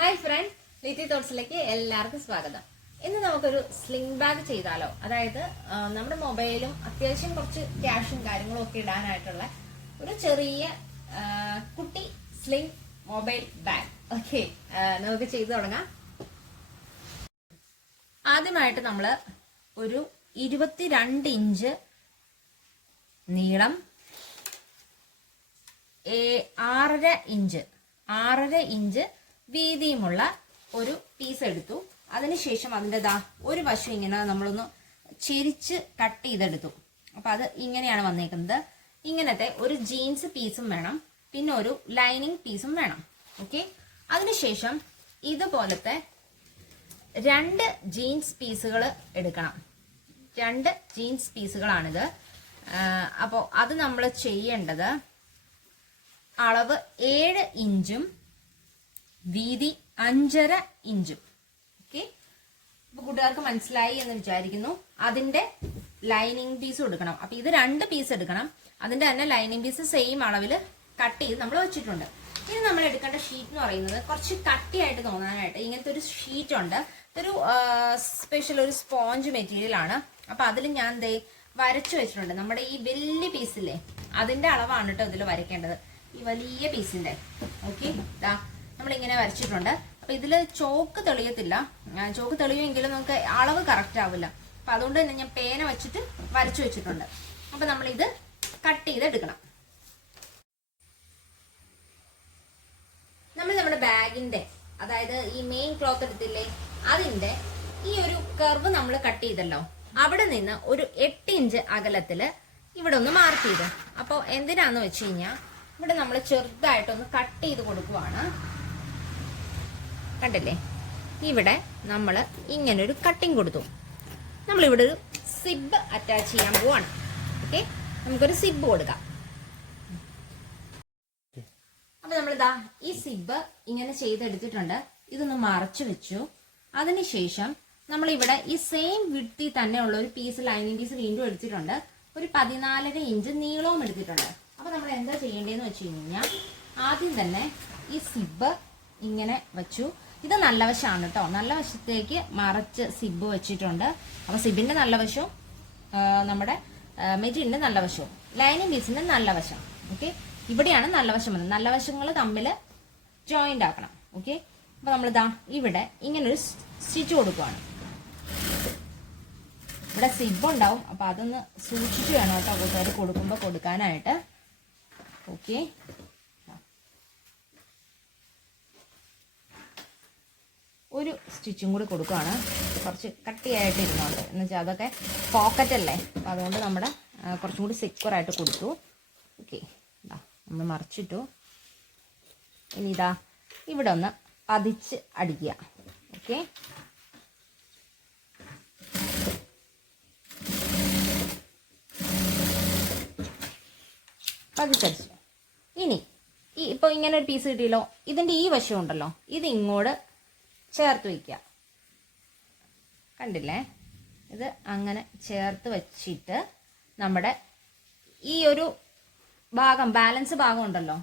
Hi friends Litty തോട്ട്സിലേക്ക് എല്ലാവർക്കും സ്വാഗതം. ഇന്ന് നമുക്കൊരു സ്ലിംഗ് ബാഗ് ചെയ്താലോ? അതായത് നമ്മുടെ മൊബൈലും അത്യാവശ്യം കുറച്ച് ക്യാഷും കാര്യങ്ങളും ഒക്കെ ഇടാനായിട്ടുള്ള ഒരു ചെറിയ കുട്ടി സ്ലിംഗ് മൊബൈൽ ബാഗ് ഓക്കെ നമുക്ക് ചെയ്തു തുടങ്ങാം. ആദ്യമായിട്ട് നമ്മൾ ഒരു ഇരുപത്തിരണ്ട് ഇഞ്ച് നീളം ആറര ഇഞ്ച്. ആറര ഇഞ്ച് വീതിയുമുള്ള ഒരു പീസ് എടുത്തു. അതിനുശേഷം അതിന്റെ ദാ ഒരു വശം ഇങ്ങനെ നമ്മളൊന്ന് ചെരിച്ച് കട്ട് ചെയ്തെടുത്തു. അപ്പൊ അത് ഇങ്ങനെയാണ് വന്നേക്കുന്നത്. ഇങ്ങനത്തെ ഒരു ജീൻസ് പീസും വേണം. പിന്നെ ഒരു ലൈനിങ് പീസും വേണം. ഓക്കെ അതിനുശേഷം ഇതുപോലത്തെ രണ്ട് ജീൻസ് പീസുകൾ എടുക്കണം. രണ്ട് ജീൻസ് പീസുകളാണിത് അപ്പോൾ അത് നമ്മൾ ചെയ്യേണ്ടത് അളവ് ഏഴ് ഇഞ്ചും വീതി അഞ്ചര ഇഞ്ചും. ഓക്കെ അപ്പൊ കൂട്ടുകാർക്ക് മനസ്സിലായി എന്ന് വിചാരിക്കുന്നു. അതിന്റെ ലൈനിങ് പീസ് കൊടുക്കണം. അപ്പൊ ഇത് രണ്ട് പീസ് എടുക്കണം. അതിന്റെ തന്നെ ലൈനിങ് പീസ് സെയിം അളവിൽ കട്ട് ചെയ്ത് നമ്മൾ വെച്ചിട്ടുണ്ട്. ഇനി നമ്മൾ എടുക്കേണ്ട ഷീറ്റ് എന്ന് പറയുന്നത് കുറച്ച് കട്ടിയായിട്ട് തോന്നാനായിട്ട് ഇങ്ങനത്തെ ഒരു ഷീറ്റ് ഉണ്ട്. ഇതൊരു സ്പെഷ്യൽ ഒരു സ്പോഞ്ച് മെറ്റീരിയൽ ആണ്. അപ്പൊ അതിൽ ഞാൻ ദേ വരച്ചു വെച്ചിട്ടുണ്ട്. നമ്മുടെ ഈ വലിയ പീസില്ലേ അതിന്റെ അളവാണ് കേട്ടോ ഇതിൽ വരയ്ക്കേണ്ടത്. ഈ വലിയ പീസിന്റെ ഓക്കെ ഇതാ നമ്മളിങ്ങനെ വരച്ചിട്ടുണ്ട്. അപ്പൊ ഇതിൽ ചോക്ക് തെളിയത്തില്ല. ചോക്ക് തെളിയുമെങ്കിലും നമുക്ക് അളവ് കറക്റ്റ് ആവില്ല. അപ്പൊ അതുകൊണ്ട് തന്നെ ഞാൻ പേന വെച്ചിട്ട് വരച്ചു വെച്ചിട്ടുണ്ട്. അപ്പൊ നമ്മളിത് കട്ട് ചെയ്തെടുക്കണം. നമ്മൾ നമ്മുടെ ബാഗിന്റെ അതായത് ഈ മെയിൻ ക്ലോത്ത് എടുത്തില്ലേ അതിന്റെ ഈ ഒരു കർവ് നമ്മൾ കട്ട് ചെയ്തല്ലോ. അവിടെ നിന്ന് ഒരു എട്ട് ഇഞ്ച് അകലത്തിൽ ഇവിടെ ഒന്ന് മാർക്ക് ചെയ്ത്. അപ്പോൾ എന്തിനാന്ന് വെച്ച് കഴിഞ്ഞാൽ ഇവിടെ നമ്മൾ ചെറുതായിട്ടൊന്ന് കട്ട് ചെയ്ത് കൊടുക്കുവാണ്. കണ്ടില്ലേ? ഇവിടെ നമ്മൾ ഇങ്ങനൊരു കട്ടിങ് കൊടുത്തു. നമ്മളിവിടെ ഒരു സിബ് അറ്റാച്ച് ചെയ്യാൻ പോവാണ്. ഓക്കെ നമുക്കൊരു സിബ് കൊടുക്കാം. അപ്പൊ നമ്മളിതാ ഈ സിബ് ഇങ്ങനെ ചെയ്തെടുത്തിട്ടുണ്ട്. ഇതൊന്ന് മറച്ചു വെച്ചു. അതിനുശേഷം നമ്മൾ ഇവിടെ ഈ സെയിം വിഡ്ത്തി തന്നെ ഉള്ള ഒരു പീസ് ലൈനിങ് പീസ് വീണ്ടും എടുത്തിട്ടുണ്ട്. ഒരു പതിനാലര ഇഞ്ച് നീളവും എടുത്തിട്ടുണ്ട്. അപ്പൊ നമ്മൾ എന്താ ചെയ്യേണ്ടതെന്ന് വെച്ച് കഴിഞ്ഞാൽ ആദ്യം തന്നെ ഈ സിബ് ഇങ്ങനെ വെച്ചു. ഇത് നല്ല വശമാണ് കേട്ടോ നല്ല വശത്തേക്ക് മറച്ച് സിബ് വെച്ചിട്ടുണ്ട്. അപ്പൊ സിബിന്റെ നല്ല വശവും നമ്മുടെ മെറ്റീരിയലിന്റെ നല്ല വശവും ലൈനിങ് പീസിന്റെ നല്ല വശം. ഓക്കെ? ഇവിടെയാണ് നല്ല വശം വന്നത്. നല്ല വശങ്ങൾ തമ്മിൽ ജോയിന്റ് ആക്കണം. ഓക്കെ? അപ്പൊ നമ്മൾ ഇതാ ഇവിടെ ഇങ്ങനെ ഒരു സ്റ്റിച്ച് കൊടുക്കുവാണ്. ഇവിടെ സിബ് ഉണ്ടാവും. അപ്പൊ അതൊന്ന് സൂക്ഷിച്ച് വേണം കേട്ടോ കൂട്ടുകാർ കൊടുക്കുമ്പോൾ കൊടുക്കാനായിട്ട്. ഓക്കെ? ഒരു സ്റ്റിച്ചും കൂടി കൊടുക്കുകയാണ് കുറച്ച് കട്ടിയായിട്ട് ഇരുന്നുണ്ട്. എന്ന് വെച്ചാൽ അതൊക്കെ പോക്കറ്റ് അല്ലേ? അപ്പോൾ അതുകൊണ്ട് നമ്മുടെ കുറച്ചും കൂടി സെക്യൂറായിട്ട് കൊടുത്തു. ഓക്കെ ഇതാ നമ്മൾ മറിച്ചിട്ടു. ഇനി ഇതാ ഇവിടെ ഒന്ന് പതിച്ച് അടിക്കുക. ഓക്കെ പതിച്ചടിച്ചു. ഇനി ഈ ഇപ്പോൾ ഇങ്ങനെ ഒരു പീസ് കിട്ടിയല്ലോ. ഇതിന്റെ ഈ വശം ഉണ്ടല്ലോ. ഇത് ഇങ്ങോട്ട് ചേർത്ത് വയ്ക്കുക. കണ്ടില്ലേ? ഇത് അങ്ങനെ ചേർത്ത് വച്ചിട്ട് നമ്മുടെ ഈ ഒരു ഭാഗം ബാലൻസ് ഭാഗം ഉണ്ടല്ലോ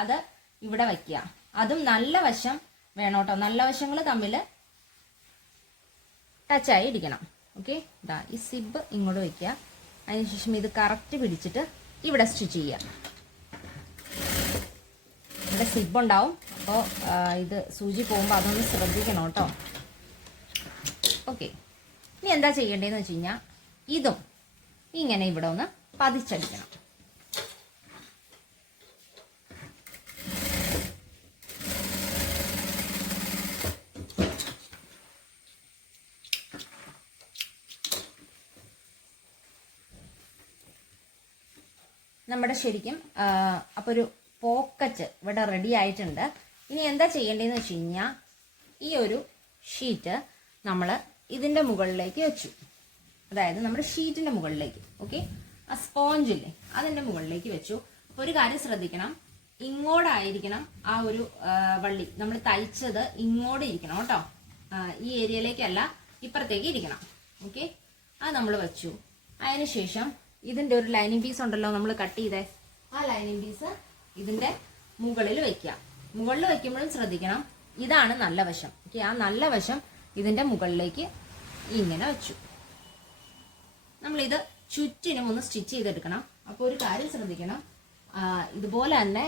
അത് ഇവിടെ വയ്ക്കുക. അതും നല്ല വശം വേണം കേട്ടോ. നല്ല വശങ്ങൾ തമ്മിൽ ടച്ചായി ഇരിക്കണം ഓക്കെ ഇതാ ഈ സിബ് ഇങ്ങോട്ട് വയ്ക്കുക. അതിനുശേഷം ഇത് കറക്റ്റ് പിടിച്ചിട്ട് ഇവിടെ സ്റ്റിച്ച് ചെയ്യുക. ഇവിടെ സിബ് ഉണ്ടാവും അപ്പോൾ ഇത് സൂചി പോകുമ്പോൾ അതൊന്ന് ശ്രദ്ധിക്കണം കേട്ടോ. ഓക്കെ. ഇനി എന്താ ചെയ്യേണ്ടതെന്ന് വെച്ച് കഴിഞ്ഞാൽ ഇതും ഇങ്ങനെ ഇവിടെ ഒന്ന് പതിച്ചടിക്കണം. നമ്മുടെ ശരിക്കും അപ്പോൾ ഒരു പോക്കറ്റ് ഇവിടെ റെഡി ആയിട്ടുണ്ട്. ഇനി എന്താ ചെയ്യേണ്ടതെന്ന് വെച്ച് കഴിഞ്ഞാൽ ഈ ഒരു ഷീറ്റ് നമ്മൾ ഇതിന്റെ മുകളിലേക്ക് വെച്ചു. അതായത് നമ്മുടെ ഷീറ്റിന്റെ മുകളിലേക്ക് ഓക്കെ ആ സ്പോഞ്ചില്ലേ അതിന്റെ മുകളിലേക്ക് വെച്ചു. അപ്പോൾ ഒരു കാര്യം ശ്രദ്ധിക്കണം ഇങ്ങോട്ടായിരിക്കണം ആ ഒരു വള്ളി. നമ്മൾ തയ്ച്ചത് ഇങ്ങോട്ട് ഇരിക്കണം കേട്ടോ. ഈ ഏരിയയിലേക്കല്ല ഇപ്പുറത്തേക്ക് ഇരിക്കണം ഓക്കെ അത് നമ്മൾ വെച്ചു. അതിനുശേഷം ഇതിന്റെ ഒരു ലൈനിങ് പീസ് ഉണ്ടല്ലോ നമ്മൾ കട്ട് ചെയ്തേ. ആ ലൈനിങ് പീസ് ഇതിന്റെ മുകളിൽ വെക്കുക. മുകളിൽ വെക്കുമ്പോഴും ശ്രദ്ധിക്കണം. ഇതാണ് നല്ല വശം. ഓക്കെ ആ നല്ല വശം ഇതിന്റെ മുകളിലേക്ക് ഇങ്ങനെ വെച്ചു. നമ്മളിത് ചുറ്റിനും ഒന്ന് സ്റ്റിച്ച് ചെയ്തെടുക്കണം. അപ്പോൾ ഒരു കാര്യം ശ്രദ്ധിക്കണം. ഇതുപോലെ തന്നെ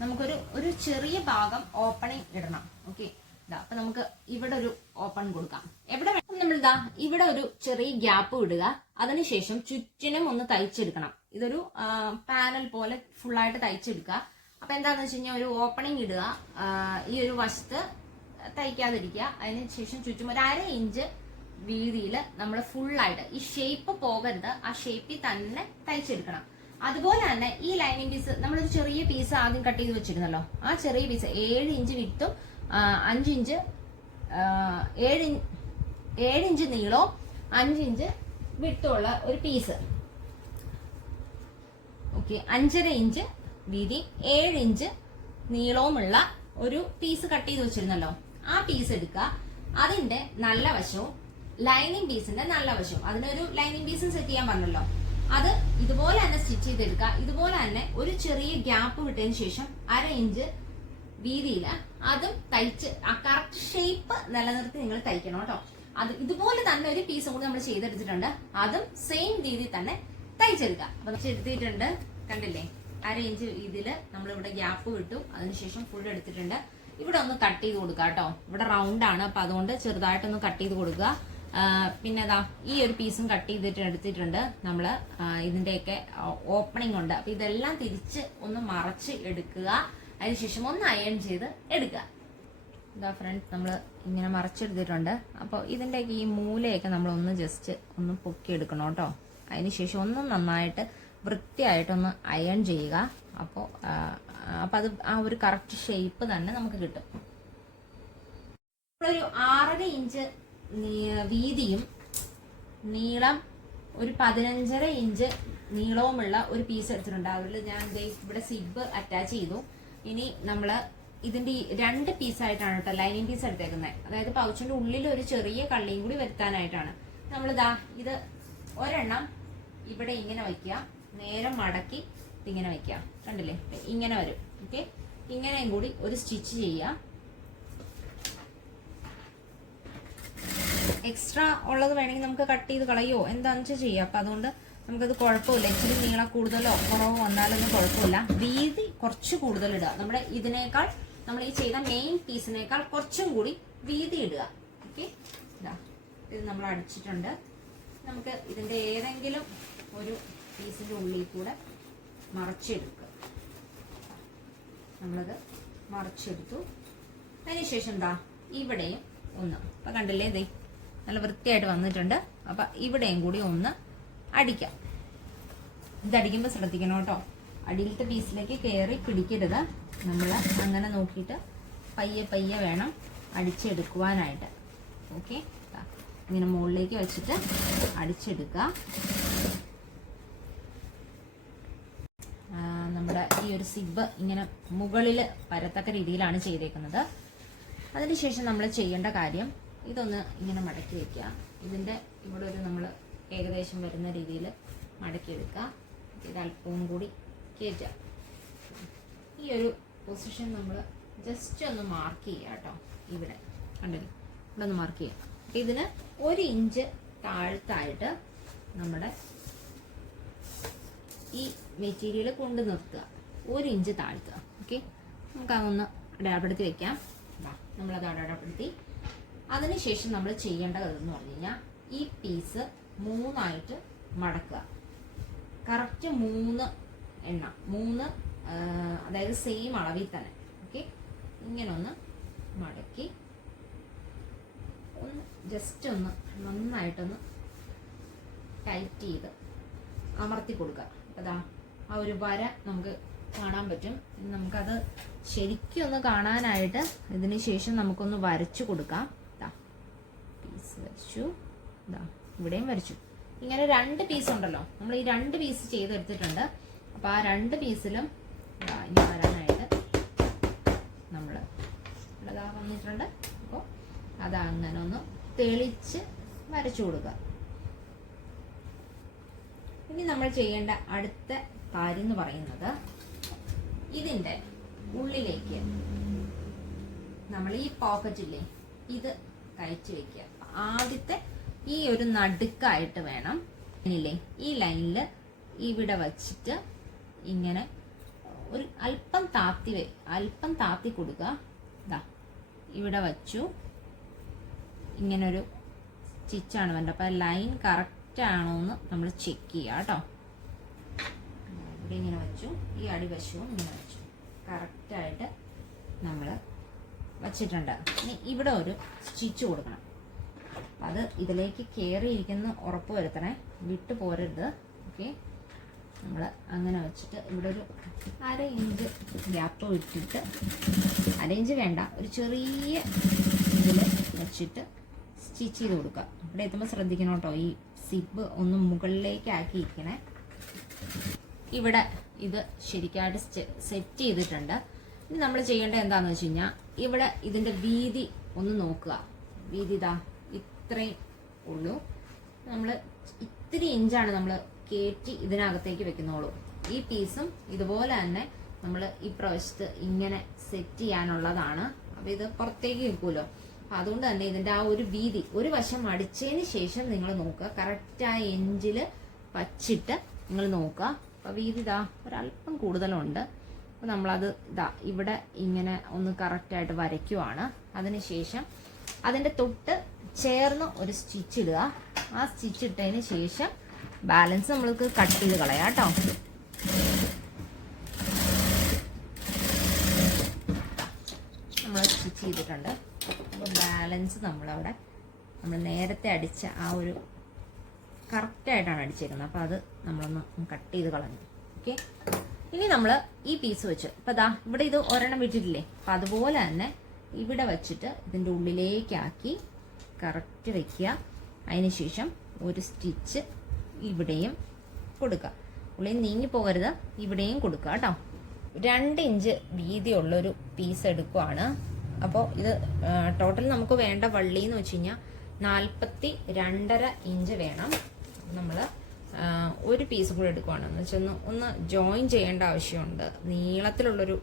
നമുക്കൊരു ഒരു ചെറിയ ഭാഗം ഓപ്പണിംഗ് ഇടണം. ഓക്കെ ഇതാ അപ്പൊ നമുക്ക് ഇവിടെ ഒരു ഓപ്പൺ കൊടുക്കാം. എവിടെ നമ്മൾ ഇതാ ഇവിടെ ഒരു ചെറിയ ഗ്യാപ്പ് വിടുക അതിനുശേഷം ചുറ്റിനും ഒന്ന് തയ്ച്ചെടുക്കണം. ഇതൊരു പാനൽ പോലെ ഫുള്ളായിട്ട് തയ്ച്ചെടുക്കുക. അപ്പൊ എന്താന്ന് വെച്ച് കഴിഞ്ഞാൽ ഒരു ഓപ്പണിംഗ് ഇടുക. ഈ ഒരു വശത്ത് തയ്ക്കാതിരിക്കുക. അതിനുശേഷം ചുറ്റും ഒരു അര ഇഞ്ച് വീതിയിൽ നമ്മൾ ഫുള്ളായിട്ട് ഈ ഷേപ്പ് പോകരുത്. ആ ഷേപ്പിൽ തന്നെ തയ്ച്ചെടുക്കണം. അതുപോലെ തന്നെ ഈ ലൈനിങ് പീസ് നമ്മളൊരു ചെറിയ പീസ് ആദ്യം കട്ട് ചെയ്ത് വെച്ചിരുന്നല്ലോ. ആ ചെറിയ പീസ് ഏഴ് ഇഞ്ച് വിത്തും അഞ്ചിഞ്ച് ഏഴ് ഇഞ്ച് ഏഴ് ഇഞ്ച് നീളവും അഞ്ച് ഇഞ്ച് വിട്ടുള്ള ഒരു പീസ് ഓക്കെ അഞ്ചര ഇഞ്ച് വീതി ഏഴ് ഇഞ്ച് നീളവുമുള്ള ഒരു പീസ് കട്ട് ചെയ്ത് വെച്ചിരുന്നല്ലോ. ആ പീസ് എടുക്കുക. അതിന്റെ നല്ല വശവും ലൈനിങ് പീസിന്റെ നല്ല വശവും. അതിനൊരു ലൈനിങ് പീസും സെറ്റ് ചെയ്യാൻ പറഞ്ഞല്ലോ. അത് ഇതുപോലെ തന്നെ സ്റ്റിച്ച് ചെയ്തെടുക്കുക. ഇതുപോലെ തന്നെ ഒരു ചെറിയ ഗ്യാപ്പ് വിട്ടതിന് ശേഷം അര ഇഞ്ച് വീതിയിൽ അതും തയ്ച്ച് ആ കറക്റ്റ് ഷേപ്പ് നിലനിർത്തി നിങ്ങൾ തയ്ക്കണം കേട്ടോ. അത് ഇതുപോലെ തന്നെ ഒരു പീസും കൂടി നമ്മൾ ചെയ്തെടുത്തിട്ടുണ്ട്. അതും സെയിം രീതിയിൽ തന്നെ തയ്ച്ചെടുക്കുക. അപ്പൊ എടുത്തിട്ടുണ്ട് കണ്ടില്ലേ? അര ഇഞ്ച് ഇതിൽ നമ്മൾ ഇവിടെ ഗ്യാപ്പ് വിട്ടു. അതിനുശേഷം ഫുൾ എടുത്തിട്ടുണ്ട്. ഇവിടെ ഒന്ന് കട്ട് ചെയ്ത് കൊടുക്കുക കേട്ടോ. ഇവിടെ റൗണ്ട് ആണ്. അപ്പൊ അതുകൊണ്ട് ചെറുതായിട്ടൊന്ന് കട്ട് ചെയ്ത് കൊടുക്കുക. പിന്നെ അതാ ഈ ഒരു പീസും കട്ട് ചെയ്തിട്ട് എടുത്തിട്ടുണ്ട്. നമ്മൾ ഇതിന്റെയൊക്കെ ഓപ്പണിംഗ് ഉണ്ട്. അപ്പൊ ഇതെല്ലാം തിരിച്ച് ഒന്ന് മറച്ച് എടുക്കുക. അതിനുശേഷം ഒന്ന് അയൺ ചെയ്ത് എടുക്കുക. ഇതാ ഫ്രണ്ട് നമ്മൾ ഇങ്ങനെ മറച്ചെടുത്തിട്ടുണ്ട്. അപ്പോൾ ഇതിന്റെയൊക്കെ ഈ മൂലയൊക്കെ നമ്മൾ ഒന്ന് ജസ്റ്റ് ഒന്ന് പൊക്കി എടുക്കണം കേട്ടോ അതിനുശേഷം ഒന്ന് നന്നായിട്ട് വൃത്തിയായിട്ടൊന്ന് അയൺ ചെയ്യുക. അപ്പോൾ അപ്പോൾ അത് ആ ഒരു കറക്റ്റ് ഷേപ്പ് തന്നെ നമുക്ക് കിട്ടും. ഒരു ആറര ഇഞ്ച് വീതിയും നീളം ഒരു പതിനഞ്ചര ഇഞ്ച് നീളവുമുള്ള ഒരു പീസ് എടുത്തിട്ടുണ്ട്. അതിൽ ഞാൻ ഇവിടെ സിബ് അറ്റാച്ച് ചെയ്തു. ഇനി നമ്മൾ ഇതിന്റെ രണ്ട് പീസായിട്ടാണ് കേട്ടോ ലൈനിങ് പീസ് എടുത്തേക്കുന്നത് അതായത് പൗച്ചിന്റെ ഉള്ളിൽ ഒരു ചെറിയ കള്ളിയും കൂടി വരുത്താനായിട്ടാണ്. നമ്മളിതാ ഇത് ഒരെണ്ണം ഇവിടെ ഇങ്ങനെ വയ്ക്കുക. നേരെ മടക്കി ഇതിങ്ങനെ വയ്ക്കുക. കണ്ടില്ലേ? ഇങ്ങനെ വരും. ഓക്കെ ഇങ്ങനെയും കൂടി ഒരു സ്റ്റിച്ച് ചെയ്യുക. എക്സ്ട്രാ ഉള്ളത് വേണമെങ്കിൽ നമുക്ക് കട്ട് ചെയ്ത് കളയോ? എന്താണെന്ന് വെച്ചാൽ ചെയ്യാം. അപ്പം അതുകൊണ്ട് നമുക്കത് കുഴപ്പമില്ല. ഇച്ചിരി നീളം കൂടുതലോ കുറവോ വന്നാലൊന്നും കുഴപ്പമില്ല. വീതി കുറച്ച് കൂടുതൽ ഇടുക. നമ്മുടെ ഇതിനേക്കാൾ നമ്മൾ ഈ ചെയ്ത മെയിൻ പീസിനേക്കാൾ കുറച്ചും കൂടി വീതി ഇടുക. ഓക്കെ ഇതാ ഇത് നമ്മൾ അടിച്ചിട്ടുണ്ട്. നമുക്ക് ഇതിന്റെ ഏതെങ്കിലും ഒരു പീസിന്റെ ഉള്ളിൽ കൂടെ മറച്ചെടുക്കുക. നമ്മളത് മറച്ചെടുത്തു. അതിനുശേഷം എന്താ ഇവിടെയും ഒന്ന്. അപ്പൊ കണ്ടില്ലേ ഇതേ നല്ല വൃത്തിയായിട്ട് വന്നിട്ടുണ്ട്. അപ്പൊ ഇവിടെയും കൂടി ഒന്ന് അടിക്കാം. ഇത് അടിക്കുമ്പോൾ ശ്രദ്ധിക്കണം കേട്ടോ. അടിയിലത്തെ പീസിലേക്ക് കയറി പിടിക്കരുത്. നമ്മൾ അങ്ങനെ നോക്കിയിട്ട് പയ്യെ പയ്യെ വേണം അടിച്ചെടുക്കുവാനായിട്ട്. ഓക്കെ ഇങ്ങനെ മുകളിലേക്ക് വെച്ചിട്ട് അടിച്ചെടുക്കുക. നമ്മുടെ ഈ ഒരു സിബ് ഇങ്ങനെ മുകളിൽ വരത്തക്ക രീതിയിലാണ് ചെയ്തേക്കുന്നത്. അതിനുശേഷം നമ്മൾ ചെയ്യേണ്ട കാര്യം ഇതൊന്ന് ഇങ്ങനെ മടക്കി വെക്കുക. ഇതിന്റെ ഇവിടെ ഒരു നമ്മൾ ഏകദേശം വരുന്ന രീതിയിൽ മടക്കി എടുക്കുക. ഇത് അല്പവും കൂടി കയറ്റുക ഈ ഒരു പൊസിഷൻ നമ്മൾ ജസ്റ്റ് ഒന്ന് മാർക്ക് ചെയ്യുക കേട്ടോ ഇവിടെ. കണ്ടില്ലേ? ഇവിടെ ഒന്ന് മാർക്ക് ചെയ്യാം. ഇതിന് ഒരു ഇഞ്ച് താഴ്ത്തായിട്ട് നമ്മുടെ ഈ മെറ്റീരിയൽ കൊണ്ട് നിർത്തുക. ഒരു ഇഞ്ച് താഴ്ത്തുക. ഓക്കെ നമുക്ക് അതൊന്ന് അടയാളപ്പെടുത്തി വെക്കാം. നമ്മളത് അടയാളപ്പെടുത്തി. അതിനുശേഷം നമ്മൾ ചെയ്യേണ്ടത് എന്ന് പറഞ്ഞു കഴിഞ്ഞാൽ ഈ പീസ് മൂന്നായിട്ട് മടക്കുക. കറക്റ്റ് മൂന്ന് എണ്ണ. മൂന്ന് അതായത് സെയിം അളവിൽ തന്നെ. ഓക്കെ ഇങ്ങനെ ഒന്ന് മടക്കി. ഒന്ന് ജസ്റ്റ് ഒന്ന് നന്നായിട്ടൊന്ന് ടൈറ്റ് ചെയ്ത് അമർത്തി കൊടുക്കുക. അതാ ആ ഒരു വര നമുക്ക് കാണാൻ പറ്റും. നമുക്കത് ശരിക്കും ഒന്ന് കാണാനായിട്ട് ഇതിന് ശേഷം നമുക്കൊന്ന് വരച്ചു കൊടുക്കാം. പീസ് വരച്ചു. ഇതാ ഇവിടെയും വരച്ചു. ഇങ്ങനെ രണ്ട് പീസ് ഉണ്ടല്ലോ. നമ്മൾ ഈ രണ്ട് പീസ് ചെയ്തെടുത്തിട്ടുണ്ട്. അപ്പൊ ആ രണ്ട് പീസിലും ഇനി വരാനായിട്ട് നമ്മൾ ഇതാ വന്നിട്ടുണ്ട്. അപ്പോൾ അങ്ങനെ ഒന്ന് തെളിച്ച് വരച്ചു കൊടുക്കുക. ഇനി നമ്മൾ ചെയ്യേണ്ട അടുത്ത കാര്യം എന്ന് പറയുന്നത് ഇതിന്റെ ഉള്ളിലേക്ക് നമ്മൾ ഈ പോക്കറ്റില്ലേ ഇത് കഴിച്ചു വെക്കുക. ആദ്യത്തെ ഈ ഒരു നടുക്കായിട്ട് വേണം. ഇല്ലേ ഈ ലൈനിൽ ഇവിടെ വച്ചിട്ട് ഇങ്ങനെ ഒരു അല്പം താത്തി അല്പം താത്തി കൊടുക്കുക ഇതാ ഇവിടെ വച്ചു. ഇങ്ങനൊരു സ്റ്റിച്ചാണ് വേണ്ടത്. അപ്പോൾ ലൈൻ കറക്റ്റ് ആണോ എന്ന് നമ്മൾ ചെക്ക് ചെയ്യുക കേട്ടോ ഇവിടെ ഇങ്ങനെ വെച്ചു. ഈ അടിവശവും ഇങ്ങനെ വെച്ചു. കറക്റ്റായിട്ട് നമ്മൾ വച്ചിട്ടുണ്ട്. ഇനി ഇവിടെ ഒരു സ്റ്റിച്ച് കൊടുക്കണം. അത് ഇതിലേക്ക് കയറിയിരിക്കുന്ന ഉറപ്പ് വരുത്തണേ. വിട്ടു പോരരുത്. ഓക്കെ? നമ്മൾ അങ്ങനെ വെച്ചിട്ട് ഇവിടെ ഒരു അര ഇഞ്ച് ഗ്യാപ്പ് വിട്ടിട്ട് അര ഇഞ്ച് വേണ്ട ഒരു ചെറിയ ഇതിൽ വെച്ചിട്ട് സ്റ്റിച്ച് ചെയ്ത് കൊടുക്കുക. ഇവിടെ എത്തുമ്പോൾ ശ്രദ്ധിക്കണം കേട്ടോ ഈ സിബ് ഒന്ന് മുകളിലേക്ക് ആക്കിയിരിക്കണേ. ഇവിടെ ഇത് ശരിക്കായിട്ട് സെറ്റ് ചെയ്തിട്ടുണ്ട്. ഇനി നമ്മൾ ചെയ്യേണ്ടത് എന്താണെന്ന് വെച്ച് കഴിഞ്ഞാൽ ഇവിടെ ഇതിന്റെ വീതി ഒന്ന് നോക്കുക. വീതി ഇതാ ഇത്രയും ഉള്ളൂ. നമ്മൾ ഇത്തിരി ഇഞ്ചാണ് നമ്മൾ കയറ്റി ഇതിനകത്തേക്ക് വെക്കുന്നോളൂ. ഈ പീസും ഇതുപോലെ തന്നെ നമ്മൾ ഈ പ്രവശ്യത്ത് ഇങ്ങനെ സെറ്റ് ചെയ്യാനുള്ളതാണ്. അപ്പോൾ ഇത് പുറത്തേക്ക് വെക്കുമല്ലോ. അപ്പം അതുകൊണ്ട് തന്നെ ഇതിന്റെ ആ ഒരു വീതി ഒരു വശം അടിച്ചതിന് ശേഷം നിങ്ങൾ നോക്കുക. കറക്റ്റ് ആ എഞ്ചിൽ വച്ചിട്ട് നിങ്ങൾ നോക്കുക. അപ്പോൾ വീതി ഇതാ ഒരല്പം കൂടുതലുണ്ട്. അപ്പോൾ നമ്മളത് ഇതാ ഇവിടെ ഇങ്ങനെ ഒന്ന് കറക്റ്റായിട്ട് വരയ്ക്കുവാണ്. അതിനുശേഷം അതിന്റെ തൊട്ട് ചേർന്ന് ഒരു സ്റ്റിച്ച് ഇടുക. ആ സ്റ്റിച്ച് ഇട്ടതിന് ശേഷം ബാലൻസ് നമ്മൾക്ക് കട്ട് ചെയ്ത് കളയാം കേട്ടോ. നമ്മൾ സ്റ്റിച്ച് ചെയ്തിട്ടുണ്ട്. ബാലൻസ് നമ്മളവിടെ നമ്മൾ നേരത്തെ അടിച്ച ആ ഒരു കറക്റ്റായിട്ടാണ് അടിച്ചേക്കുന്നത്. അപ്പോൾ അത് നമ്മളൊന്ന് കട്ട് ചെയ്ത് കളഞ്ഞു. ഓക്കെ? ഇനി നമ്മൾ ഈ പീസ് വെച്ച് ഇപ്പം ദാ ഇവിടെ ഇത് ഒരെണ്ണം വിട്ടിട്ടില്ലേ അപ്പം അതുപോലെ തന്നെ ഇവിടെ വെച്ചിട്ട് ഇതിന്റെ ഉള്ളിലേക്കാക്കി കറക്റ്റ് വെക്കുക. അതിന് ശേഷം ഒരു സ്റ്റിച്ച് ഇവിടെയും കൊടുക്കുക. ഉള്ളി നീങ്ങി പോകരുത്. ഇവിടെയും കൊടുക്കുക കേട്ടോ. രണ്ട് ഇഞ്ച് വീതിയുള്ളൊരു പീസ് എടുക്കുവാണ്. അപ്പോൾ ഇത് ടോട്ടൽ നമുക്ക് വേണ്ട വള്ളി എന്ന് വെച്ച് കഴിഞ്ഞാൽ നാൽപ്പത്തി രണ്ടര ഇഞ്ച് വേണം നമ്മൾ ഒരു പീസ് കൂടെ എടുക്കുവാണ്. എന്ന് വെച്ചാൽ ഒന്ന് ജോയിൻ ചെയ്യേണ്ട ആവശ്യമുണ്ട്. നീളത്തിലുള്ളൊരു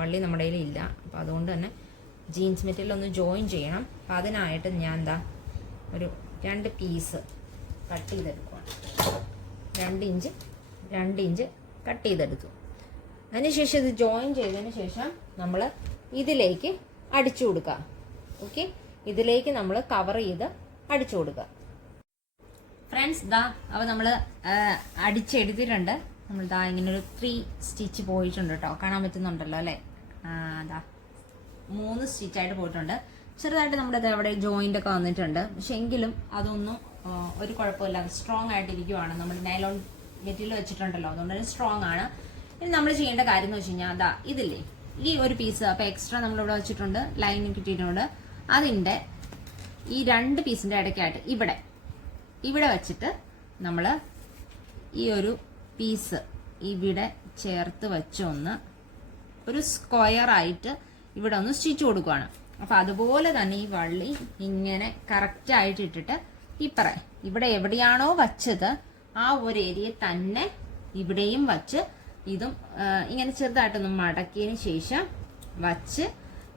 വള്ളി നമ്മുടെ കയ്യിൽ ഇല്ല. അപ്പോൾ അതുകൊണ്ട് തന്നെ ജീൻസ് മെറ്റീരിയൽ ഒന്ന് ജോയിൻ ചെയ്യണം. അപ്പം അതിനായിട്ട് ഞാൻ എന്താ ഒരു രണ്ട് പീസ് കട്ട് ചെയ്തെടുക്കുകയാണ് രണ്ട് ഇഞ്ച് രണ്ട് ഇഞ്ച് കട്ട് ചെയ്തെടുത്തു. അതിനുശേഷം ഇത് ജോയിൻ ചെയ്തതിന് ശേഷം നമ്മൾ ഇതിലേക്ക് അടിച്ചു കൊടുക്കുക. ഓക്കെ ഇതിലേക്ക് നമ്മൾ കവർ ചെയ്ത് അടിച്ചു കൊടുക്കുക. ഫ്രണ്ട്സ് ദാ അപ്പോൾ നമ്മൾ അടിച്ചെടുത്തിട്ടുണ്ട് നമ്മൾ ദാ ഇങ്ങനെ ഒരു ത്രീ സ്റ്റിച്ച് പോയിട്ടുണ്ട് കേട്ടോ കാണാൻ പറ്റുന്നുണ്ടല്ലോ അല്ലേ? ദാ മൂന്ന് സ്റ്റിച്ചായിട്ട് പോയിട്ടുണ്ട്. ചെറുതായിട്ട് നമ്മുടെ അവിടെ ജോയിന്റ് ഒക്കെ വന്നിട്ടുണ്ട്. പക്ഷെ എങ്കിലും അതൊന്നും ഒരു കുഴപ്പമില്ല. സ്ട്രോങ് ആയിട്ടിരിക്കുവാണ്. നമ്മൾ നൈലോൺ മെറ്റീരിയൽ വെച്ചിട്ടുണ്ടല്ലോ. അതുകൊണ്ട് സ്ട്രോങ് ആണ്. ഇനി നമ്മൾ ചെയ്യേണ്ട കാര്യം എന്ന് വെച്ച് കഴിഞ്ഞാൽ അതാ ഇതില്ലേ? ഈ ഒരു പീസ് അപ്പൊ എക്സ്ട്രാ നമ്മൾ ഇവിടെ വെച്ചിട്ടുണ്ട് ലൈനിങ് കിട്ടിയിട്ടുണ്ട്. അതിന്റെ ഈ രണ്ട് പീസിന്റെ ഇടയ്ക്കായിട്ട് ഇവിടെ ഇവിടെ വെച്ചിട്ട് നമ്മൾ ഈ ഒരു പീസ് ഇവിടെ ചേർത്ത് വെച്ചൊന്ന് ഒരു സ്ക്വയർ ആയിട്ട് ഇവിടെ ഒന്ന് സ്റ്റിച്ച് കൊടുക്കുകയാണ് അപ്പൊ അതുപോലെ തന്നെ ഈ വള്ളി ഇങ്ങനെ കറക്റ്റ് ആയിട്ട് ഇട്ടിട്ട് പറ ഇവിടെ എവിടെയാണോ വച്ചത് ആ ഒരു ഏരിയ തന്നെ ഇവിടെയും വച്ച് ഇതും ഇങ്ങനെ ചെറുതായിട്ടൊന്ന് മടക്കിയതിന് ശേഷം വച്ച്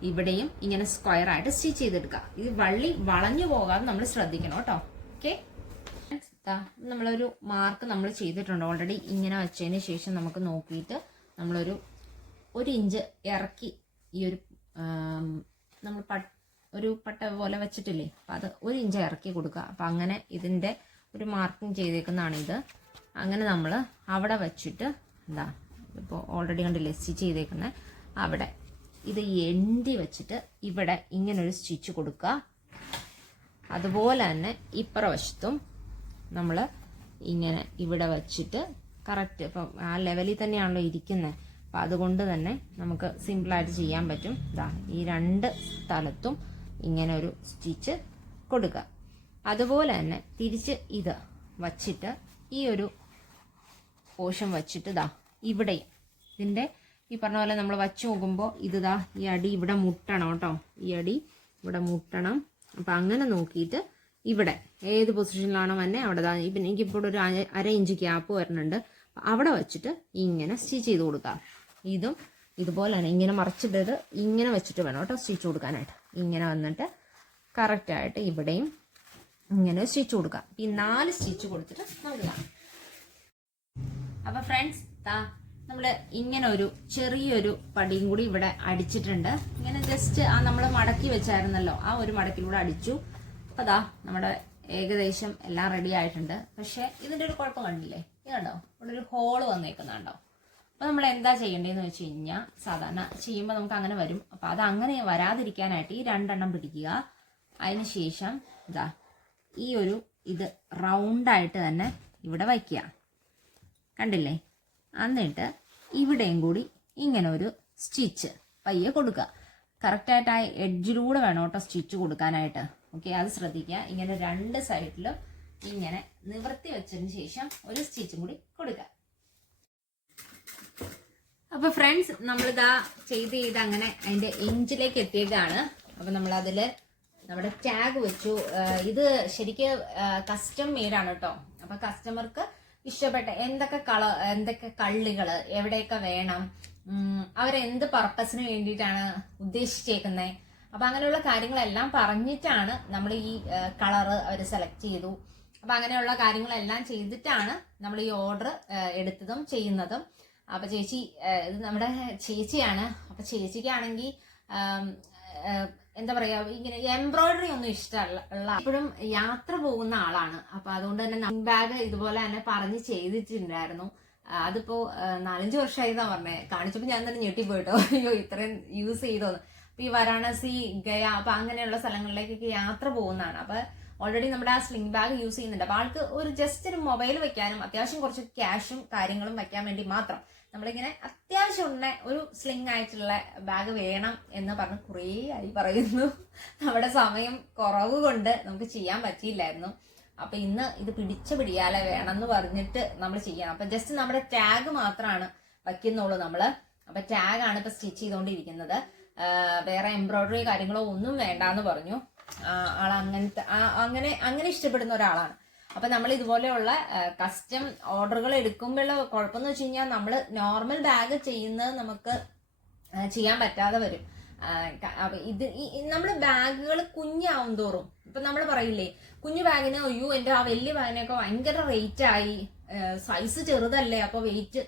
ഇവിടെയും ഇങ്ങനെ സ്ക്വയർ ആയിട്ട് സ്റ്റിച്ച് ചെയ്തെടുക്കുക. ഇത് വള്ളി വളഞ്ഞു പോകാതെ നമ്മൾ ശ്രദ്ധിക്കണം കേട്ടോ. ഓക്കെ നമ്മളൊരു മാർക്ക് നമ്മൾ ചെയ്തിട്ടുണ്ട്. ഓൾറെഡി ഇങ്ങനെ വെച്ചതിന് ശേഷം നമുക്ക് നോക്കിയിട്ട് നമ്മളൊരു ഒരു ഇഞ്ച് ഇറക്കി ഈ ഒരു നമ്മൾ പട്ട് ഒരു പട്ട പോലെ വെച്ചിട്ടില്ലേ? അപ്പം അത് ഒരു ഇഞ്ച് ഇറക്കി കൊടുക്കുക. അപ്പം അങ്ങനെ ഇതിന്റെ ഒരു മാർക്കിംഗ് ചെയ്തേക്കുന്നതാണ് ഇത് അങ്ങനെ നമ്മൾ അവിടെ വെച്ചിട്ട് എന്താ ഇപ്പോൾ ഓൾറെഡി കണ്ടില്ലേ സ്റ്റിച്ച് ചെയ്തേക്കുന്നത് അവിടെ ഇത് എണ്ടി വെച്ചിട്ട് ഇവിടെ ഇങ്ങനൊരു സ്റ്റിച്ച് കൊടുക്കുക. അതുപോലെ തന്നെ ഇപ്പുറവശത്തും നമ്മൾ ഇങ്ങനെ ഇവിടെ വച്ചിട്ട് കറക്റ്റ് ഇപ്പം ആ ലെവലിൽ തന്നെയാണല്ലോ ഇരിക്കുന്നത് അപ്പം അതുകൊണ്ട് തന്നെ നമുക്ക് സിമ്പിളായിട്ട് ചെയ്യാൻ പറ്റും. ഇതാ ഈ രണ്ട് സ്ഥലത്തും ഇങ്ങനെ ഒരു സ്റ്റിച്ച് കൊടുക്കുക. അതുപോലെ തന്നെ തിരിച്ച് ഇത് വച്ചിട്ട് ഈ ഒരു പോഷൻ വച്ചിട്ട് ഇതാ ഇവിടെ ഇതിന്റെ ഈ പറഞ്ഞ പോലെ നമ്മൾ വച്ച് നോക്കുമ്പോൾ ഇത് ദാ ഈ അടി ഇവിടെ മുട്ടണം കേട്ടോ. ഈ അടി ഇവിടെ മുട്ടണം. അപ്പം അങ്ങനെ നോക്കിയിട്ട് ഇവിടെ ഏത് പൊസിഷനിലാണോ വന്നെ അവിടെ ദാ ഇപ്പം എനിക്കിപ്പോൾ ഒരു അര- ഇഞ്ച് ഗ്യാപ്പ് വരുന്നുണ്ട് അവിടെ വച്ചിട്ട് ഇങ്ങനെ സ്റ്റിച്ച് ചെയ്ത് കൊടുക്കാം. ഇതും ഇതുപോലെയാണ് ഇങ്ങനെ മറിച്ചിട്ടത് ഇങ്ങനെ വെച്ചിട്ട് വേണം കേട്ടോ സ്റ്റിച്ച് കൊടുക്കാനായിട്ട്. ഇങ്ങനെ വന്നിട്ട് കറക്റ്റായിട്ട് ഇവിടെയും ഇങ്ങനെ സ്റ്റിച്ച് കൊടുക്കാം. ഈ നാല് സ്റ്റിച്ച് കൊടുത്തിട്ട് നമുക്ക് കാണാം. അപ്പൊ ഫ്രണ്ട്സ് താ നമ്മൾ ഇങ്ങനെ ഒരു ചെറിയൊരു പടിയും കൂടി ഇവിടെ അടിച്ചിട്ടുണ്ട്. ഇങ്ങനെ ജസ്റ്റ് ആ നമ്മൾ മടക്കി വെച്ചായിരുന്നല്ലോ ആ ഒരു മടക്കിലൂടെ അടിച്ചു. അപ്പൊ ദാ നമ്മുടെ ഏകദേശം എല്ലാം റെഡി ആയിട്ടുണ്ട്. പക്ഷെ ഇതിന്റെ ഒരു കുഴപ്പം കണ്ടില്ലേ? കണ്ടോ? ഇവിടെ ഒരു ഹോൾ വന്നേക്കുന്നുണ്ടോ? അപ്പൊ നമ്മൾ എന്താ ചെയ്യേണ്ടതെന്ന് വെച്ച് കഴിഞ്ഞാൽ സാധാരണ ചെയ്യുമ്പോൾ നമുക്ക് അങ്ങനെ വരും. അപ്പോൾ അത് അങ്ങനെ വരാതിരിക്കാനായിട്ട് ഈ രണ്ടെണ്ണം പിടിക്കുക. അതിന് ശേഷം ഇതാ ഈ ഒരു ഇത് റൗണ്ടായിട്ട് തന്നെ ഇവിടെ വയ്ക്കുക. കണ്ടില്ലേ? എന്നിട്ട് ഇവിടെയും കൂടി ഇങ്ങനെ ഒരു സ്റ്റിച്ച് പയ്യെ കൊടുക്കുക. കറക്റ്റായിട്ട് ആ എഡ്ജിലൂടെ വേണം കേട്ടോ സ്റ്റിച്ച് കൊടുക്കാനായിട്ട്. ഓക്കെ അത് ശ്രദ്ധിക്കുക. ഇങ്ങനെ രണ്ട് സൈഡിലും ഇങ്ങനെ നിവർത്തി വെച്ചതിന് ശേഷം ഒരു സ്റ്റിച്ചും കൂടി കൊടുക്കുക. അപ്പൊ ഫ്രണ്ട്സ് നമ്മളിതാ ചെയ്ത് ചെയ്ത് അങ്ങനെ അതിന്റെ എഞ്ചിലേക്ക് എത്തിയതാണ്. അപ്പൊ നമ്മൾ അതിൽ നമ്മുടെ ടാഗ് വെച്ചു. ഇത് ശരിക്കും കസ്റ്റം മെയ്ഡാണ് കേട്ടോ അപ്പൊ കസ്റ്റമർക്ക് ഇഷ്ടപ്പെട്ട എന്തൊക്കെ കള എന്തൊക്കെ കള്ളികൾ എവിടെയൊക്കെ വേണം അവരെന്ത് പർപ്പസിന് വേണ്ടിയിട്ടാണ് ഉദ്ദേശിച്ചേക്കുന്നത് അപ്പൊ അങ്ങനെയുള്ള കാര്യങ്ങളെല്ലാം പറഞ്ഞിട്ടാണ് നമ്മൾ ഈ കളറ് അവർ സെലക്ട് ചെയ്തു. അപ്പൊ അങ്ങനെയുള്ള കാര്യങ്ങളെല്ലാം ചെയ്തിട്ടാണ് നമ്മൾ ഈ ഓർഡർ എടുത്തതും ചെയ്യുന്നതും. അപ്പൊ ചേച്ചി ഇത് നമ്മുടെ ചേച്ചിയാണ്. അപ്പൊ ചേച്ചിക്കാണെങ്കിൽ എന്താ പറയാ ഇങ്ങനെ എംബ്രോയിഡറി ഒന്നും ഇഷ്ടമല്ല എപ്പോഴും യാത്ര പോകുന്ന ആളാണ്. അപ്പൊ അതുകൊണ്ട് തന്നെ ബാഗ് ഇതുപോലെ തന്നെ പറഞ്ഞ് ചെയ്തിട്ടുണ്ടായിരുന്നു. അതിപ്പോ നാലഞ്ച് വർഷമായി എന്നാ പറഞ്ഞേ. കാണിച്ചപ്പോ ഞാൻ തന്നെ ഞെട്ടിപ്പോയിട്ടോ. അയ്യോ ഇത്രയും യൂസ് ചെയ്തോന്ന്. അപ്പൊ ഈ വാരാണസി ഗയ അപ്പൊ അങ്ങനെയുള്ള സ്ഥലങ്ങളിലേക്കൊക്കെ യാത്ര പോകുന്നതാണ്. അപ്പൊ ഓൾറെഡി നമ്മുടെ ആ സ്ലിംഗ് ബാഗ് യൂസ് ചെയ്യുന്നുണ്ട്. അപ്പൊ ആൾക്ക് ഒരു ജസ്റ്റ് ഒരു മൊബൈൽ വെക്കാനും അത്യാവശ്യം കുറച്ച് ക്യാഷും കാര്യങ്ങളും വെക്കാൻ വേണ്ടി മാത്രം നമ്മളിങ്ങനെ അത്യാവശ്യം ഉള്ള ഒരു സ്ലിംഗ് ആയിട്ടുള്ള ബാഗ് വേണം എന്ന് പറഞ്ഞ് കുറേ ആയി പറയുന്നു. നമ്മുടെ സമയം കുറവ് കൊണ്ട് നമുക്ക് ചെയ്യാൻ പറ്റിയില്ലായിരുന്നു. അപ്പൊ ഇന്ന് ഇത് പിടിച്ച പിടിയാലെ വേണം എന്ന് പറഞ്ഞിട്ട് നമ്മൾ ചെയ്യണം. അപ്പൊ ജസ്റ്റ് നമ്മുടെ ടാഗ് മാത്രമാണ് വയ്ക്കുന്നുള്ളൂ നമ്മൾ. അപ്പൊ ടാഗാണ് ഇപ്പൊ സ്റ്റിച്ച് ചെയ്തുകൊണ്ടിരിക്കുന്നത് വേറെ എംബ്രോയിഡറി കാര്യങ്ങളോ ഒന്നും വേണ്ടാന്ന് പറഞ്ഞു. ആ, ആൾ അങ്ങനത്തെ അങ്ങനെ അങ്ങനെ ഇഷ്ടപ്പെടുന്ന ഒരാളാണ്. അപ്പൊ നമ്മൾ ഇതുപോലെയുള്ള കസ്റ്റം ഓർഡറുകൾ എടുക്കുമ്പോഴുള്ള കുഴപ്പമെന്ന് വെച്ച് കഴിഞ്ഞാൽ നമ്മൾ നോർമൽ ബാഗ് ചെയ്യുന്നത് നമുക്ക് ചെയ്യാൻ പറ്റാതെ വരും. ഇത് നമ്മൾ ബാഗുകൾ കുഞ്ഞാവും തോറും. ഇപ്പൊ നമ്മൾ പറയില്ലേ കുഞ്ഞു ബാഗിന് അയ്യോ എന്റെ ആ വലിയ ബാഗിനൊക്കെ ഭയങ്കര റേറ്റ് ആയി. സൈസ് ചെറുതല്ലേ അപ്പൊ വെയിറ്റ്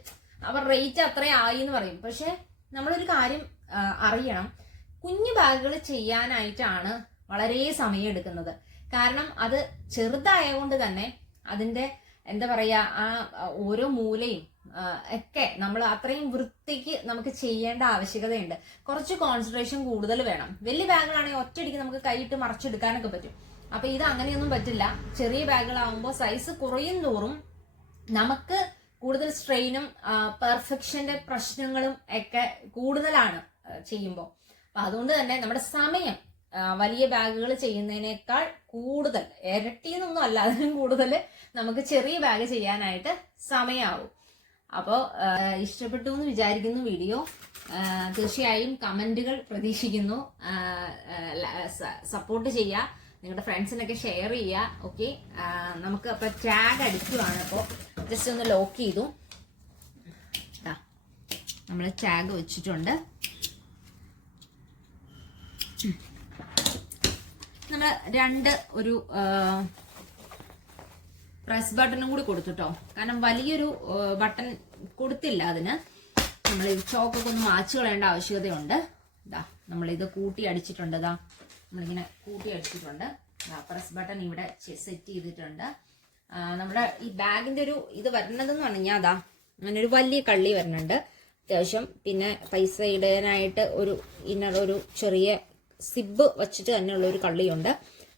അവർ റേറ്റ് അത്ര ആയി എന്ന് പറയും. പക്ഷെ നമ്മളൊരു കാര്യം അറിയണം. കുഞ്ഞു ബാഗുകൾ ചെയ്യാനായിട്ടാണ് വളരെ സമയം എടുക്കുന്നത് കാരണം അത് ചെറുതായതുകൊണ്ട് തന്നെ അതിന്റെ എന്താ പറയാ ആ ഓരോ മൂലയും ഒക്കെ നമ്മൾ അത്രയും വൃത്തിക്ക് നമുക്ക് ചെയ്യേണ്ട ആവശ്യകതയുണ്ട്. കുറച്ച് കോൺസെൻട്രേഷൻ കൂടുതൽ വേണം. വലിയ ബാഗുകളാണെങ്കിൽ ഒറ്റയടിക്ക് നമുക്ക് കൈയിട്ട് മറിച്ചെടുക്കാനൊക്കെ പറ്റും. അപ്പൊ ഇത് അങ്ങനെയൊന്നും പറ്റില്ല. ചെറിയ ബാഗുകളാവുമ്പോൾ സൈസ് കുറയും തോറും നമുക്ക് കൂടുതൽ സ്ട്രെയിനും പെർഫെക്ഷന്റെ പ്രശ്നങ്ങളും ഒക്കെ കൂടുതലാണ് ചെയ്യുമ്പോൾ. അപ്പൊ അതുകൊണ്ട് തന്നെ നമ്മുടെ സമയം വലിയ ബാഗുകൾ ചെയ്യുന്നതിനേക്കാൾ കൂടുതൽ ഇരട്ടി എന്നൊന്നും അല്ല അതിനും കൂടുതൽ നമുക്ക് ചെറിയ ബാഗ് ചെയ്യാനായിട്ട് സമയമാവും അപ്പോൾ ഇഷ്ടപ്പെട്ടു എന്ന് വിചാരിക്കുന്നു വീഡിയോ. തീർച്ചയായും കമന്റുകൾ പ്രതീക്ഷിക്കുന്നു. സപ്പോർട്ട് ചെയ്യുക നിങ്ങളുടെ ഫ്രണ്ട്സിനൊക്കെ ഷെയർ ചെയ്യുക ഓക്കെ? നമുക്ക് അപ്പോൾ ടാഗ് അടിക്കുവാണ് അപ്പോൾ ജസ്റ്റ് ഒന്ന് ലോക്ക് ചെയ്തു. നമ്മൾ ടാഗ് വെച്ചിട്ടുണ്ട്. നമ്മൾ രണ്ട് ഒരു പ്രസ് ബട്ടണും കൂടി കൊടുത്തുട്ടോ കാരണം വലിയൊരു ബട്ടൺ കൊടുത്തില്ല അതിന്. നമ്മൾ ഈ ചോക്കൊക്കെ ഒന്ന് മാച്ച് കളയേണ്ട ആവശ്യകതയുണ്ട്. ഇതാ ഇത് കൂട്ടി അടിച്ചിട്ടുണ്ട് ഇതാ നമ്മളിങ്ങനെ കൂട്ടി അടിച്ചിട്ടുണ്ട്. പ്രസ് ബട്ടൺ ഇവിടെ സെറ്റ് ചെയ്തിട്ടുണ്ട്. നമ്മുടെ ഈ ബാഗിന്റെ ഒരു ഇത് വരുന്നതെന്ന് പറഞ്ഞാൽ അതാ അങ്ങനെ ഒരു വലിയ കള്ളി വരുന്നുണ്ട് അത്യാവശ്യം പിന്നെ പൈസ ഇടാനായിട്ട് ഒരു ഇന്നർ ഒരു ചെറിയ സിബ് വെച്ചിട്ട് ഉള്ള ഒരു കള്ളിയുണ്ട്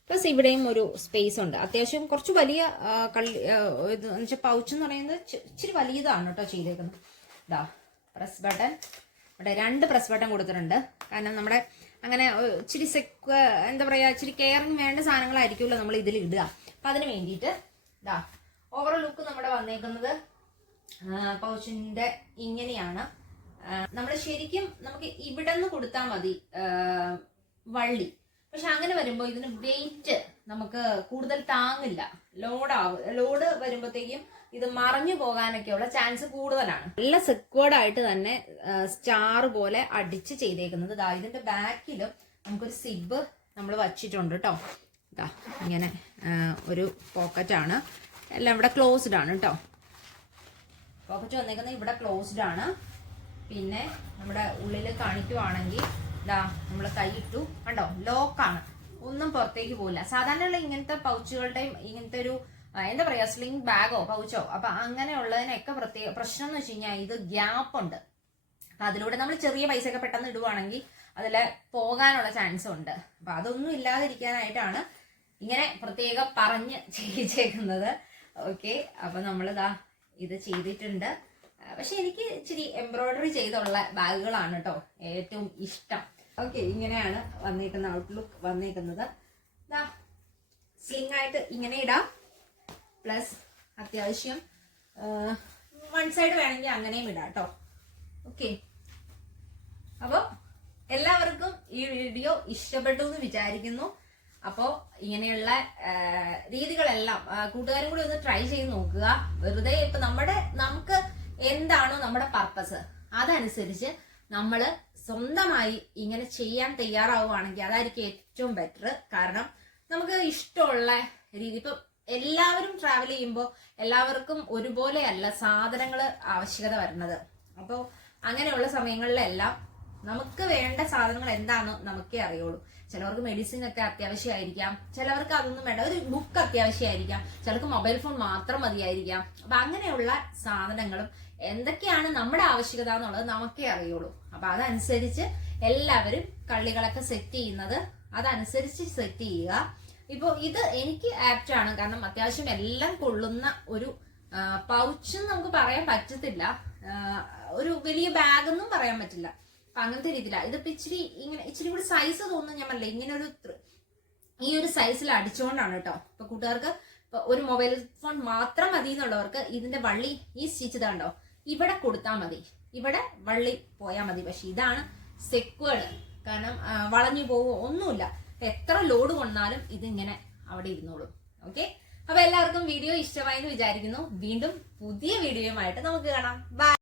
പ്ലസ് ഇവിടെയും ഒരു സ്പേസ് ഉണ്ട്. അത്യാവശ്യം കുറച്ച് വലിയ കള്ളി ഇത് വെച്ചാൽ പൗച്ച് എന്ന് പറയുന്നത് ഇച്ചിരി വലിയതാണ് കേട്ടോ ചെയ്തേക്കുന്നത്. ഇതാ പ്രസ് ബട്ടൺ ഇവിടെ രണ്ട് പ്രസ് ബട്ടൺ കൊടുത്തിട്ടുണ്ട്. കാരണം നമ്മുടെ അങ്ങനെ ഇച്ചിരി എന്താ പറയാ ഇച്ചിരി കെയറിങ് വേണ്ട സാധനങ്ങളായിരിക്കുമല്ലോ നമ്മൾ ഇതിൽ ഇടുക. അപ്പൊ അതിന് വേണ്ടിയിട്ട് ഇതാ ഓവറോൾ ലുക്ക് നമ്മുടെ വന്നേക്കുന്നത് പൗച്ചിന്റെ ഇങ്ങനെയാണ്. നമ്മൾ ശരിക്കും നമുക്ക് ഇവിടെ നിന്ന് കൊടുത്താൽ മതി വള്ളി. പക്ഷെ അങ്ങനെ വരുമ്പോൾ ഇതിന് വെയിറ്റ് നമുക്ക് കൂടുതൽ താങ്ങില്ല. ലോഡ് ആവും ലോഡ് വരുമ്പോഴത്തേക്കും ഇത് മറിഞ്ഞു പോകാനൊക്കെയുള്ള ചാൻസ് കൂടുതലാണ്. നല്ല സെക്വേർഡ് ആയിട്ട് തന്നെ സ്റ്റാർ പോലെ അടിച്ച് ചെയ്തേക്കുന്നത്. ഇതാ ഇതിന്റെ ബാക്കിലും നമുക്കൊരു സിബ് നമ്മൾ വച്ചിട്ടുണ്ട് കേട്ടോ ഇതാ ഇങ്ങനെ ഒരു പോക്കറ്റാണ് എല്ലാം ഇവിടെ ക്ലോസ്ഡ് ആണ് കേട്ടോ പോക്കറ്റ് വന്നേക്കുന്നത് ഇവിടെ ക്ലോസ്ഡ് ആണ്. പിന്നെ നമ്മുടെ ഉള്ളിൽ കാണിക്കുവാണെങ്കിൽ ഇതാ നമ്മൾ കൈയിട്ടു. കണ്ടോ? ലോക്കാണ്. ഒന്നും പുറത്തേക്ക് പോകില്ല സാധാരണയുള്ള ഇങ്ങനത്തെ പൗച്ചുകളുടെയും ഇങ്ങനത്തെ ഒരു എന്താ പറയാ സ്ലിംഗ് ബാഗോ പൗച്ചോ? അപ്പൊ അങ്ങനെയുള്ളതിനൊക്കെ പ്രത്യേക പ്രശ്നം എന്ന് വെച്ച് കഴിഞ്ഞാൽ ഇത് ഗ്യാപ്പ് ഉണ്ട്. അപ്പൊ അതിലൂടെ നമ്മൾ ചെറിയ പൈസ ഒക്കെ പെട്ടെന്ന് ഇടുവാണെങ്കിൽ അതിൽ പോകാനുള്ള ചാൻസ് ഉണ്ട്. അപ്പൊ അതൊന്നും ഇല്ലാതിരിക്കാനായിട്ടാണ് ഇങ്ങനെ പ്രത്യേകം പറഞ്ഞ് ചെയ്യിച്ചേക്കുന്നത്. ഓക്കെ അപ്പൊ നമ്മളിതാ ഇത് ചെയ്തിട്ടുണ്ട്. പക്ഷെ എനിക്ക് ഇച്ചിരി എംബ്രോയിഡറി ചെയ്തുള്ള ബാഗുകളാണ് കേട്ടോ ഏറ്റവും ഇഷ്ടം. ഓക്കെ ഇങ്ങനെയാണ് വന്നേക്കുന്ന ഔട്ട്ലുക്ക് വന്നേക്കുന്നത്. ദാ സ്ലിംഗ് ആയിട്ട് ഇങ്ങനെ ഇടാം. പ്ലസ് അത്യാവശ്യം വൺ സൈഡ് വേണമെങ്കിൽ അങ്ങനെയും ഇടാം കേട്ടോ ഓക്കെ അപ്പോൾ എല്ലാവർക്കും ഈ വീഡിയോ ഇഷ്ടപ്പെട്ടു എന്ന് വിചാരിക്കുന്നു. അപ്പോൾ ഇങ്ങനെയുള്ള രീതികളെല്ലാം കൂട്ടുകാരും കൂടി ഒന്ന് ട്രൈ ചെയ്ത് നോക്കുക. വെറുതെ ഇപ്പൊ നമ്മുടെ നമുക്ക് എന്താണോ നമ്മുടെ പർപ്പസ് അതനുസരിച്ച് നമ്മൾ സ്വന്തമായി ഇങ്ങനെ ചെയ്യാൻ തയ്യാറാവുകയാണെങ്കിൽ അതായിരിക്കും ഏറ്റവും ബെറ്റർ കാരണം നമുക്ക് ഇഷ്ടമുള്ള രീതി. ഇപ്പം എല്ലാവരും ട്രാവൽ ചെയ്യുമ്പോൾ എല്ലാവർക്കും ഒരുപോലെയല്ല സാധനങ്ങൾ ആവശ്യകത വരുന്നത്. അപ്പോൾ അങ്ങനെയുള്ള സമയങ്ങളിലെല്ലാം നമുക്ക് വേണ്ട സാധനങ്ങൾ എന്താണോ നമുക്കേ അറിയുള്ളൂ. ചിലവർക്ക് മെഡിസിൻ ഒക്കെ അത്യാവശ്യമായിരിക്കാം. ചിലവർക്ക് അതൊന്നും വേണ്ട. ഒരു ബുക്ക് അത്യാവശ്യമായിരിക്കാം. ചിലർക്ക് മൊബൈൽ ഫോൺ മാത്രം മതിയായിരിക്കാം. അപ്പൊ അങ്ങനെയുള്ള സാധനങ്ങളും എന്തൊക്കെയാണ് നമ്മുടെ ആവശ്യകത എന്നുള്ളത് നമുക്കേ അറിയുള്ളൂ. അപ്പൊ അതനുസരിച്ച് എല്ലാവരും കള്ളികളൊക്കെ സെറ്റ് ചെയ്യുന്നത് അതനുസരിച്ച് സെറ്റ് ചെയ്യുക. ഇപ്പോൾ ഇത് എനിക്ക് ആപ്റ്റ് ആണ്. കാരണം അത്യാവശ്യം എല്ലാം കൊള്ളുന്ന ഒരു പൗച്ച് നമുക്ക് പറയാൻ പറ്റത്തില്ല. ഒരു വലിയ ബാഗ് ഒന്നും പറയാൻ പറ്റില്ല. അപ്പൊ അങ്ങനത്തെ രീതിയിലാണ് ഇതിപ്പോ ഇച്ചിരി ഇങ്ങനെ ഇച്ചിരി കൂടി സൈസ് തോന്നുന്നു ഞാൻ പറഞ്ഞില്ല? ഇങ്ങനെ ഒരു ഈ ഒരു സൈസിൽ അടിച്ചുകൊണ്ടാണ് കേട്ടോ. ഇപ്പൊ കൂട്ടുകാർക്ക് ഒരു മൊബൈൽ ഫോൺ മാത്രം മതി എന്നുള്ളവർക്ക് ഇതിന്റെ വള്ളി ഈ സ്റ്റിച്ച് ഇതാണ്ടോ ഇവിടെ കൊടുത്താൽ മതി. ഇവിടെ വള്ളി പോയാൽ മതി. പക്ഷെ ഇതാണ് സെക്വേഡ് കാരണം വളഞ്ഞു പോവോ ഒന്നുമില്ല. എത്ര ലോഡ് കൊണ്ടാലും ഇതിങ്ങനെ അവിടെ ഇരുന്നോളും. ഓക്കെ? അപ്പൊ എല്ലാവർക്കും വീഡിയോ ഇഷ്ടമായി എന്ന് വിചാരിക്കുന്നു. വീണ്ടും പുതിയ വീഡിയോയുമായിട്ട് നമുക്ക് കാണാം. ബൈ